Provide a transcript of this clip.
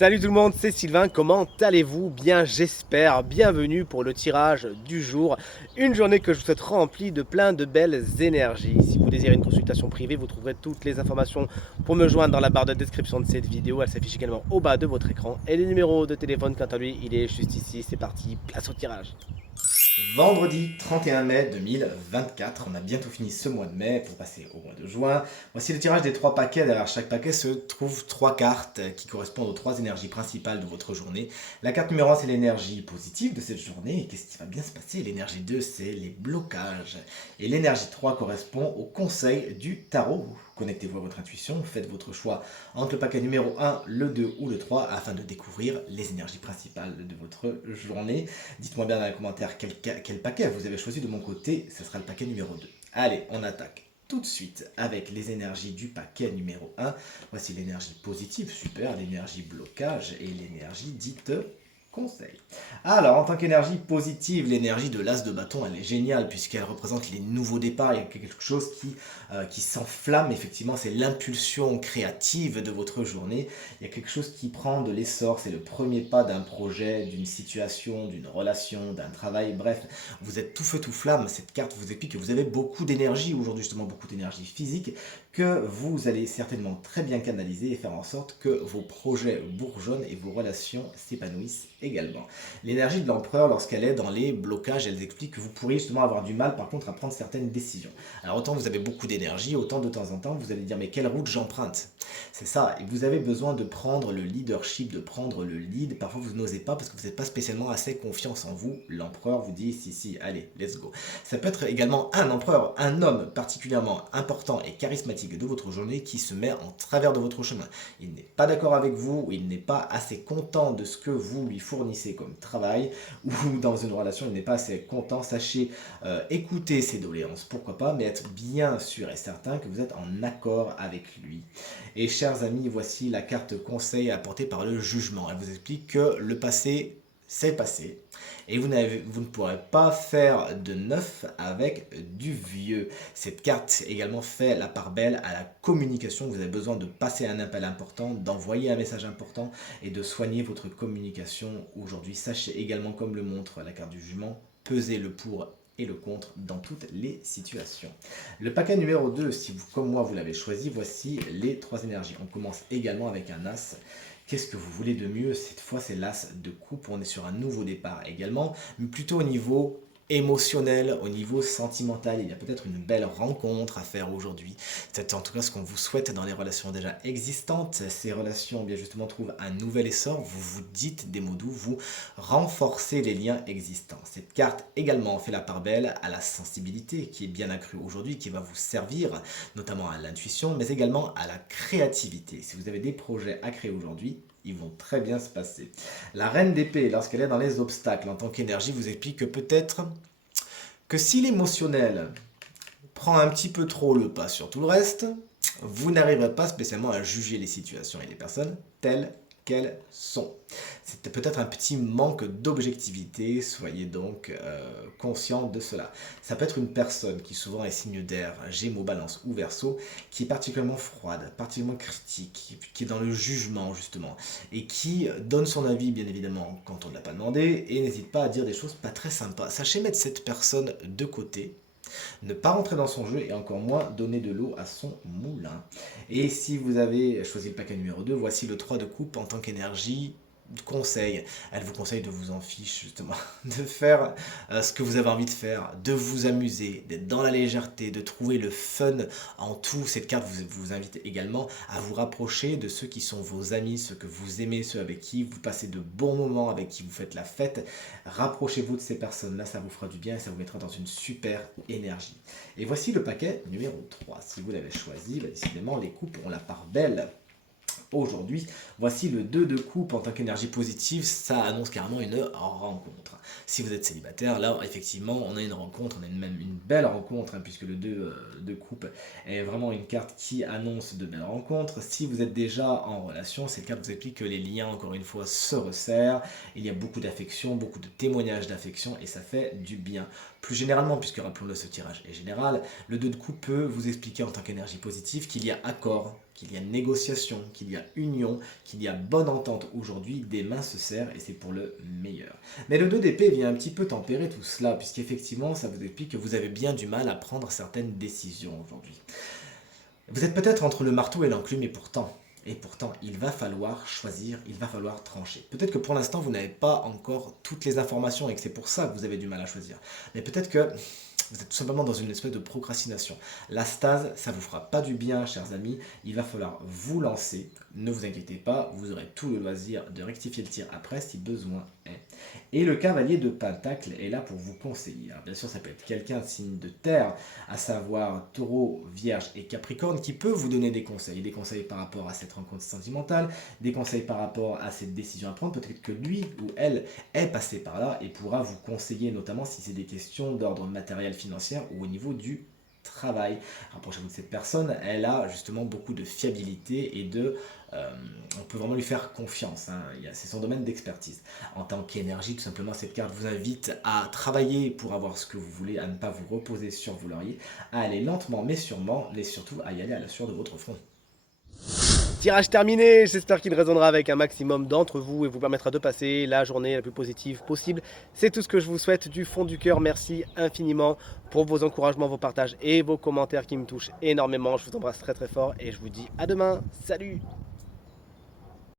Salut tout le monde, c'est Sylvain, comment allez-vous? Bien j'espère, bienvenue pour le tirage du jour, une journée que je vous souhaite remplie de plein de belles énergies. Si vous désirez une consultation privée, vous trouverez toutes les informations pour me joindre dans la barre de description de cette vidéo, elle s'affiche également au bas de votre écran. Et le numéro de téléphone quant à lui, il est juste ici, c'est parti, place au tirage. Vendredi 31 mai 2024, on a bientôt fini ce mois de mai pour passer au mois de juin. Voici le tirage des 3 paquets. Derrière chaque paquet se trouvent 3 cartes qui correspondent aux 3 énergies principales de votre journée. La carte numéro 1, c'est l'énergie positive de cette journée. Et qu'est-ce qui va bien se passer? L'énergie 2, c'est les blocages. Et l'énergie 3 correspond au conseil du tarot. Connectez-vous à votre intuition, faites votre choix entre le paquet numéro 1, le 2 ou le 3 afin de découvrir les énergies principales de votre journée. Dites-moi bien dans les commentaires quel paquet vous avez choisi. De mon côté, ce sera le paquet numéro 2. Allez, on attaque tout de suite avec les énergies du paquet numéro 1. Voici l'énergie positive, super, l'énergie blocage et l'énergie dite conseil. Alors, en tant qu'énergie positive, l'énergie de l'as de bâton, elle est géniale puisqu'elle représente les nouveaux départs. Il y a quelque chose qui s'enflamme, effectivement, c'est l'impulsion créative de votre journée. Il y a quelque chose qui prend de l'essor, c'est le premier pas d'un projet, d'une situation, d'une relation, d'un travail, bref, vous êtes tout feu tout flamme. Cette carte vous explique que vous avez beaucoup d'énergie aujourd'hui, justement beaucoup d'énergie physique, que vous allez certainement très bien canaliser et faire en sorte que vos projets bourgeonnent et vos relations s'épanouissent également. L'énergie de l'empereur, lorsqu'elle est dans les blocages, elle explique que vous pourriez justement avoir du mal par contre à prendre certaines décisions. Alors autant vous avez beaucoup d'énergie, autant de temps en temps vous allez dire mais quelle route j'emprunte? C'est ça, et vous avez besoin de prendre le leadership, de prendre le lead. Parfois vous n'osez pas parce que vous n'êtes pas spécialement assez confiance en vous. L'empereur vous dit si, allez, let's go. Ça peut être également un empereur, un homme particulièrement important et charismatique de votre journée qui se met en travers de votre chemin. Il n'est pas d'accord avec vous, ou il n'est pas assez content de ce que vous lui fournissez comme travail, ou dans une relation, il n'est pas assez content. Sachez écouter ses doléances, pourquoi pas, mais être bien sûr et certain que vous êtes en accord avec lui. Et chers amis, voici la carte conseil apportée par le jugement. Elle vous explique que le passé c'est passé. Et vous ne pourrez pas faire de neuf avec du vieux. Cette carte également fait la part belle à la communication. Vous avez besoin de passer un appel important, d'envoyer un message important et de soigner votre communication aujourd'hui. Sachez également, comme le montre la carte du jugement, peser le pour et le contre dans toutes les situations. Le paquet numéro 2, si vous, comme moi, vous l'avez choisi, voici les 3 énergies. On commence également avec un as. Qu'est-ce que vous voulez de mieux? Cette fois, c'est l'as de coupe. On est sur un nouveau départ également, mais plutôt au niveau émotionnel, au niveau sentimental. Il y a peut-être une belle rencontre à faire aujourd'hui. C'est en tout cas ce qu'on vous souhaite dans les relations déjà existantes. Ces relations, bien justement, trouvent un nouvel essor. Vous vous dites des mots doux, vous renforcez les liens existants. Cette carte également fait la part belle à la sensibilité qui est bien accrue aujourd'hui, qui va vous servir notamment à l'intuition, mais également à la créativité. Si vous avez des projets à créer aujourd'hui, ils vont très bien se passer. La reine d'épée, lorsqu'elle est dans les obstacles en tant qu'énergie, vous explique que peut-être que si l'émotionnel prend un petit peu trop le pas sur tout le reste, vous n'arriverez pas spécialement à juger les situations et les personnes telles qu'elles sont. C'est peut-être un petit manque d'objectivité, soyez donc conscient de cela. Ça peut être une personne qui souvent est signe d'air, Gémeaux, Balance ou Verseau, qui est particulièrement froide, particulièrement critique, qui est dans le jugement justement, et qui donne son avis bien évidemment quand on ne l'a pas demandé, et n'hésite pas à dire des choses pas très sympas. Sachez mettre cette personne de côté, ne pas rentrer dans son jeu et encore moins donner de l'eau à son moulin. Et si vous avez choisi le paquet numéro 2, voici le 3 de coupe en tant qu'énergie conseil. Elle vous conseille de vous en fiche justement, de faire ce que vous avez envie de faire, de vous amuser, d'être dans la légèreté, de trouver le fun en tout. Cette carte vous invite également à vous rapprocher de ceux qui sont vos amis, ceux que vous aimez, ceux avec qui vous passez de bons moments, avec qui vous faites la fête. Rapprochez-vous de ces personnes-là, ça vous fera du bien et ça vous mettra dans une super énergie. Et voici le paquet numéro 3. Si vous l'avez choisi, décidément les coupes ont la part belle. Aujourd'hui, voici le 2 de coupe en tant qu'énergie positive, ça annonce carrément une rencontre. Si vous êtes célibataire, là effectivement on a une rencontre, on a même une belle rencontre, puisque le 2 de coupe est vraiment une carte qui annonce de belles rencontres. Si vous êtes déjà en relation, cette carte vous explique que les liens encore une fois se resserrent, il y a beaucoup d'affection, beaucoup de témoignages d'affection et ça fait du bien. Plus généralement, puisque rappelons-le, ce tirage est général, le 2 de coupe peut vous expliquer en tant qu'énergie positive qu'il y a accord, qu'il y a négociation, qu'il y a union, qu'il y a bonne entente aujourd'hui, des mains se serrent et c'est pour le meilleur. Mais le 2 d'épée vient un petit peu tempérer tout cela, puisqu'effectivement, ça vous explique que vous avez bien du mal à prendre certaines décisions aujourd'hui. Vous êtes peut-être entre le marteau et l'enclume, et pourtant, il va falloir choisir, il va falloir trancher. Peut-être que pour l'instant, vous n'avez pas encore toutes les informations et que c'est pour ça que vous avez du mal à choisir. Mais peut-être que vous êtes tout simplement dans une espèce de procrastination. La stase, ça vous fera pas du bien, chers amis. Il va falloir vous lancer. Ne vous inquiétez pas, vous aurez tout le loisir de rectifier le tir après si besoin est. Et le cavalier de Pentacle est là pour vous conseiller. Alors bien sûr, ça peut être quelqu'un de signe de terre, à savoir Taureau, Vierge et Capricorne, qui peut vous donner des conseils par rapport à cette rencontre sentimentale, des conseils par rapport à cette décision à prendre. Peut-être que lui ou elle est passé par là et pourra vous conseiller, notamment si c'est des questions d'ordre matériel, financier ou au niveau du travail. Rapprochez-vous de cette personne, elle a justement beaucoup de fiabilité et on peut vraiment lui faire confiance, hein. C'est son domaine d'expertise. En tant qu'énergie, tout simplement, cette carte vous invite à travailler pour avoir ce que vous voulez, à ne pas vous reposer sur vos lauriers, à aller lentement mais sûrement, mais surtout à y aller à la sueur de votre front. Tirage terminé, j'espère qu'il résonnera avec un maximum d'entre vous et vous permettra de passer la journée la plus positive possible. C'est tout ce que je vous souhaite du fond du cœur. Merci infiniment pour vos encouragements, vos partages et vos commentaires qui me touchent énormément. Je vous embrasse très très fort et je vous dis à demain. Salut!